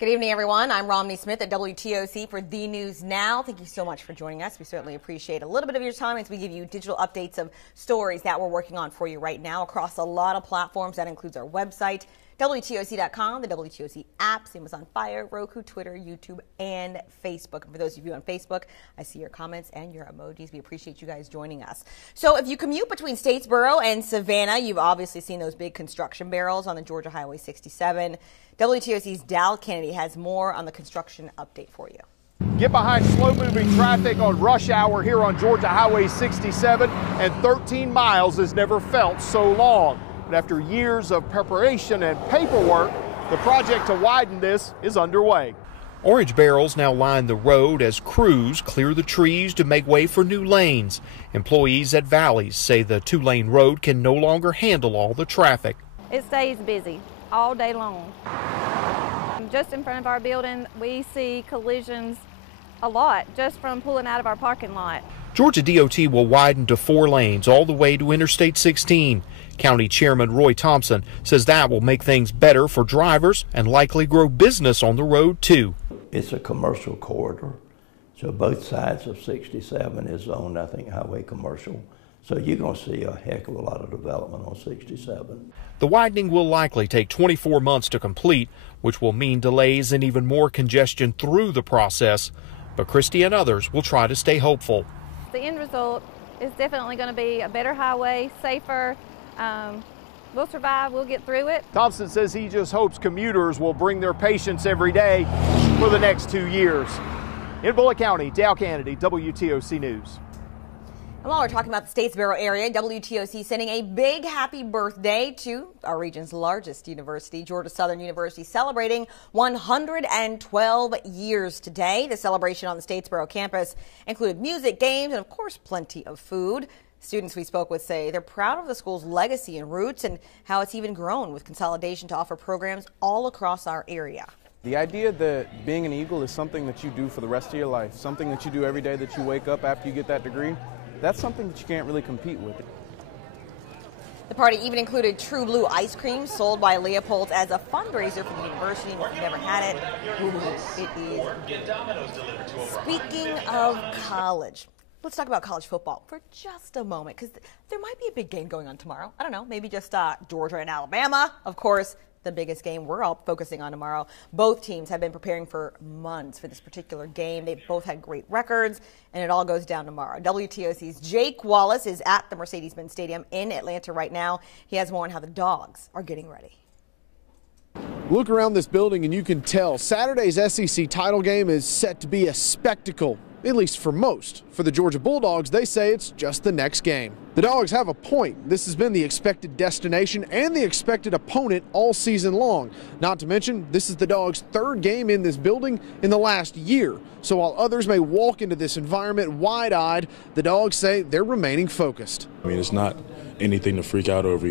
Good evening, everyone. I'm Romney Smith at WTOC for The News Now. Thank you so much for joining us. We certainly appreciate a little bit of your time as we give you digital updates of stories that we're working on for you right now across a lot of platforms. That includes our website, WTOC.com, the WTOC apps, Amazon Fire, Roku, Twitter, YouTube, and Facebook. And for those of you on Facebook, I see your comments and your emojis. We appreciate you guys joining us. So if you commute between Statesboro and Savannah, you've obviously seen those big construction barrels on the Georgia Highway 67. WTOC's Dal Kennedy has more on the construction update for you. Get behind slow-moving traffic on rush hour here on Georgia Highway 67, and 13 miles has never felt so long. But after years of preparation and paperwork, the project to widen this is underway. Orange barrels now line the road as crews clear the trees to make way for new lanes. Employees at Valleys say the two-lane road can no longer handle all the traffic. It stays busy all day long. Just in front of our building, we see collisions a lot just from pulling out of our parking lot. Georgia DOT will widen to 4 lanes all the way to Interstate 16. County Chairman Roy Thompson says that will make things better for drivers and likely grow business on the road too. It's a commercial corridor, so both sides of 67 is zoned, I think, highway commercial. So you're going to see a heck of a lot of development on 67. The widening will likely take 24 months to complete, which will mean delays and even more congestion through the process. But Christie and others will try to stay hopeful. The end result is definitely going to be a better highway, safer. We'll survive, we'll get through it. Thompson says he just hopes commuters will bring their patience every day for the next 2 years. In Bullitt County, Dal Kennedy, WTOC News. And while we're talking about the Statesboro area, WTOC sending a big happy birthday to our region's largest university, Georgia Southern University, celebrating 112 years today. The celebration on the Statesboro campus included music, games, and of course, plenty of food. Students we spoke with say they're proud of the school's legacy and roots and how it's even grown with consolidation to offer programs all across our area. The idea that being an Eagle is something that you do for the rest of your life, something that you do every day that you wake up after you get that degree, that's something that you can't really compete with. The party even included True Blue ice cream sold by Leopold's as a fundraiser for the university. And if you've never had it, it is. Speaking of college, let's talk about college football for just a moment, because there might be a big game going on tomorrow. I don't know, maybe just Georgia and Alabama. Of course, the biggest game we're all focusing on tomorrow. Both teams have been preparing for months for this particular game. They've both had great records, and it all goes down tomorrow. WTOC's Jake Wallace is at the Mercedes-Benz Stadium in Atlanta right now. He has more on how the Dogs are getting ready. Look around this building and you can tell Saturday's SEC title game is set to be a spectacle, at least for most. For the Georgia Bulldogs, they say it's just the next game. The Dogs have a point. This has been the expected destination and the expected opponent all season long. Not to mention, this is the Dogs' 3rd game in this building in the last year. So while others may walk into this environment wide-eyed, the Dogs say they're remaining focused. I mean, it's not anything to freak out over,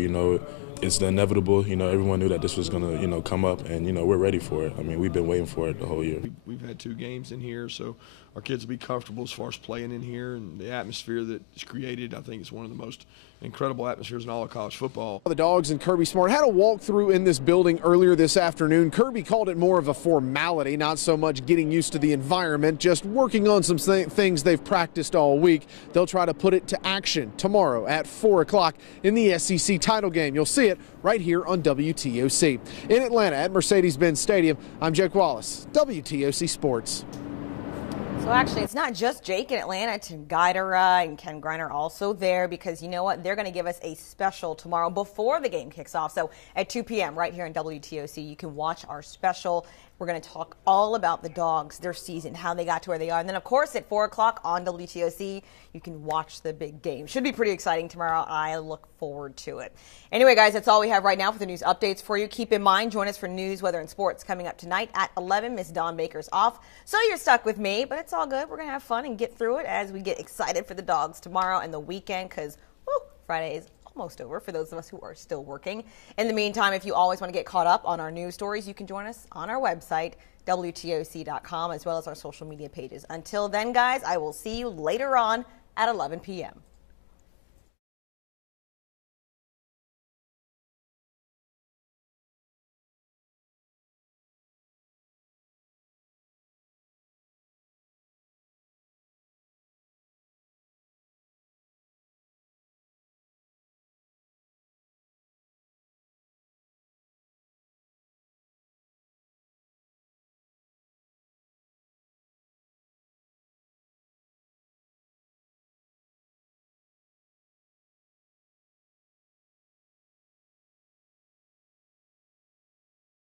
It's the inevitable. Everyone knew that this was going to, come up, and, we're ready for it. I mean, we've been waiting for it the whole year. We've had 2 games in here, so our kids will be comfortable as far as playing in here, and the atmosphere that is created, I think, is one of the most incredible atmospheres in all of college football. The Dogs and Kirby Smart had a walkthrough in this building earlier this afternoon. Kirby called it more of a formality, not so much getting used to the environment, just working on some things they've practiced all week. They'll try to put it to action tomorrow at 4 o'clock in the SEC title game. You'll see it right here on WTOC. In Atlanta at Mercedes-Benz Stadium, I'm Jake Wallace, WTOC Sports. So actually, it's not just Jake in Atlanta. Tim Guidera and Ken Griner also there, because you know what? They're going to give us a special tomorrow before the game kicks off. So at 2 p.m. right here on WTOC, you can watch our special. We're going to talk all about the Dogs, their season, how they got to where they are. And then, of course, at 4 o'clock on WTOC, you can watch the big game. Should be pretty exciting tomorrow. I look forward to it. Anyway, guys, that's all we have right now for the news updates for you. Keep in mind, join us for news, weather, and sports coming up tonight at 11. Miss Dawn Baker's off, so you're stuck with me, but it's all good. We're going to have fun and get through it as we get excited for the Dogs tomorrow and the weekend, because Friday is almost over for those of us who are still working. In the meantime, if you always want to get caught up on our news stories, you can join us on our website, WTOC.com, as well as our social media pages. Until then, guys, I will see you later on at 11 p.m.